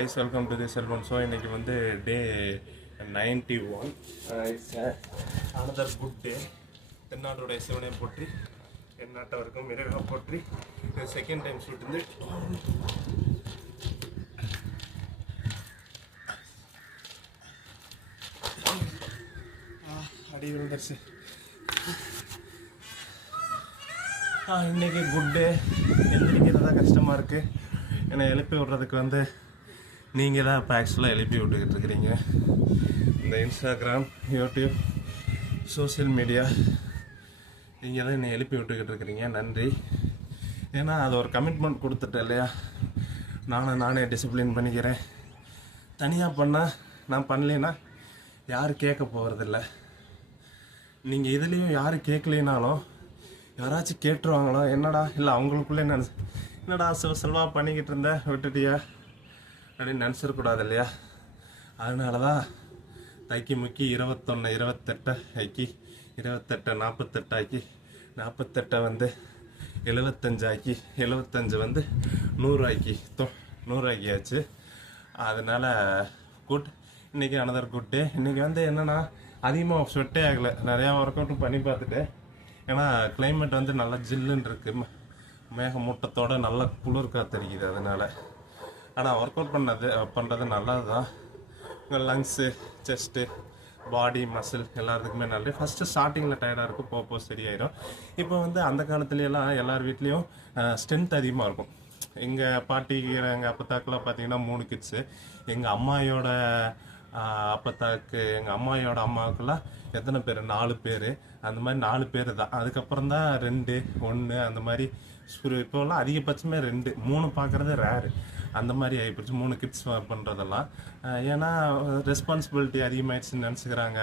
Guys, welcome to this album. So இன்னைக்கு வந்து day 91. It's another good day. தென்னாட்டோட சிவனை போற்றி எந்நாட்டவருக்கும் இறைவா போற்றி. இது செகண்ட் டைம் ஷூட் வந்து அடி விழுந்துருச்சு. இன்னைக்கு குட் டே. எந்திரிக்கிறது தான் கஷ்டமாக இருக்குது. என்னை எழுப்பி விடுறதுக்கு வந்து நீங்கள் தான் இப்போ ஆக்சுவலாக எழுப்பி விட்டுக்கிட்டு இருக்கிறீங்க. இந்த இன்ஸ்டாகிராம், யூடியூப், சோசியல் மீடியா நீங்கள் தான் என்னை எழுப்பி விட்டுக்கிட்டு இருக்கிறீங்க. நன்றி. ஏன்னா அது ஒரு கமிட்மெண்ட் கொடுத்துட்டேன் இல்லையா. நானே டிசிப்ளின் பண்ணிக்கிறேன். தனியாக பண்ணால் நான் பண்ணலைன்னா யாரும் கேட்க போகிறதில்ல. நீங்கள் இதுலேயும் யாரும் கேட்கலினாலும் யாராச்சும் கேட்டுருவாங்களோ, என்னடா இல்லை அவங்களுக்குள்ளே என்னடா செல்வாக பண்ணிக்கிட்டு இருந்த விட்டுட்டியா அப்படின்னு நினச்சிடக்கூடாது இல்லையா. அதனால தான் தைக்கி முக்கி 21 28 ஆக்கி 28 48 ஆக்கி 48 வந்து 75 ஆக்கி 75 வந்து 100 ஆக்கி 100 ஆக்கியாச்சு. அதனால் குட். இன்றைக்கி அனதர் குட் டே. இன்றைக்கி வந்து என்னென்னா அதிகமாக ஸ்வெட்டே ஆகலை. நிறையா ஒர்க் அவுட்டும் பண்ணி பார்த்துட்டேன். ஏன்னா கிளைமேட் வந்து நல்லா ஜில்லுன்னு இருக்குது. மேகமூட்டத்தோடு நல்லா குளிர் காத்தடிக்குது. அதனால் ஆனால் ஒர்க் அவுட் பண்ணுறது நல்லது தான். உங்கள் லங்ஸு, செஸ்ட்டு, பாடி, மசில் எல்லாத்துக்குமே நல்லது. ஃபஸ்ட்டு ஸ்டார்டிங்கில் டயர்டாக இருக்கும், போக சரியாயிடும். இப்போ வந்து அந்த காலத்துலேயெல்லாம் எல்லார் வீட்லேயும் ஸ்ட்ரென்த் அதிகமாக இருக்கும். எங்கள் பாட்டி, எங்கள் அப்பத்தாக்கெல்லாம் பார்த்தீங்கன்னா 3 கிட்ஸு. எங்கள் அம்மாயோட அப்பத்தாக்கு, எங்கள் அம்மாயோட அம்மாவுக்கெல்லாம் எத்தனை பேர்? 4 பேர். அந்த மாதிரி 4 பேர் தான். அதுக்கப்புறம் தான் 2 1 அந்த மாதிரி. இப்போலாம் அதிகபட்சமே 2 3 பார்க்குறது ரேரு. அந்த மாதிரி ஆகிப்போச்சு 3 கிட்ஸ் பண்ணுறதெல்லாம். ஏன்னா ரெஸ்பான்சிபிலிட்டி அதிகமாகிடுச்சுன்னு நினச்சிக்கிறாங்க.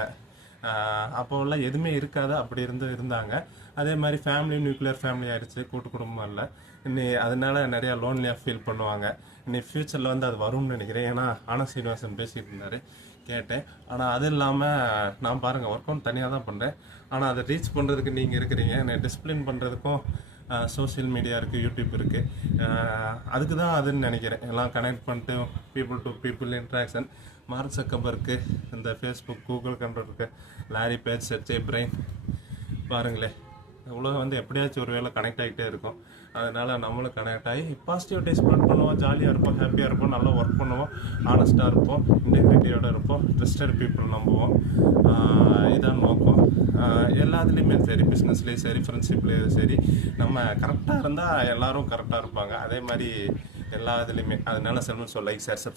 அப்போல்லாம் எதுவுமே இருக்காது. அப்படி இருந்தாங்க. அதே மாதிரி ஃபேமிலி நியூக்ளியர் ஃபேமிலி ஆகிடுச்சு, கூட்டு குடும்பம் இல்லை. அதனால நிறையா லோன்லியாக ஃபீல் பண்ணுவாங்க. இன்னைக்கு ஃப்யூச்சரில் வந்து அது வரும்னு நினைக்கிறேன். ஏன்னா ஆனந்த் சீனிவாசன் பேசிகிட்டு இருந்தார், கேட்டேன். ஆனால் அது இல்லாமல் நான் பாருங்கள் ஒர்க் அவுட் தனியாக தான் பண்ணுறேன். ஆனால் அதை ரீச் பண்ணுறதுக்கு நீங்கள் இருக்கிறீங்க. என்னை டிசிப்ளின் பண்ணுறதுக்கும் சோசியல் மீடியா இருக்குது, யூடியூப் இருக்குது. அதுக்கு தான் அதுன்னு நினைக்கிறேன். எல்லாம் கனெக்ட் பண்ணிட்டு people to people interaction. Mark ஜக்கர்பர்க்கு இந்த ஃபேஸ்புக், கூகுள் கண்ட்ரோலுக்கு, லாரி பேஜ், சர்ச்சே பிரெயின் பாருங்களேன். உலகம் வந்து எப்படியாச்சும் ஒரு வேளை கனெக்ட் ஆகிட்டே இருக்கும். அதனால் நம்மளும் கனெக்ட் ஆகி பாசிட்டிவிட்டி ஸ்ப்ரெட் பண்ணுவோம், ஜாலியாக இருப்போம், ஹாப்பியாக இருப்போம், நல்லா ஒர்க் பண்ணுவோம், ஆனஸ்ட்டாக இருப்போம், இன்டெகிரிட்டியோடு இருப்போம், ட்ரஸ்டட் பீப்புள் நம்புவோம். இதான் நோக்கம். எல்லாத்துலேயுமே சரி, பிஸ்னஸ்லேயும் சரி, ஃப்ரெண்ட்ஷிப்லேயும் சரி, நம்ம கரெக்டாக இருந்தால் எல்லோரும் கரெக்டாக இருப்பாங்க. அதே மாதிரி எல்லா இதுலேயுமே. அதனால செல்வன் லைக், ஷேர், சப்ஸ்கிரைப்.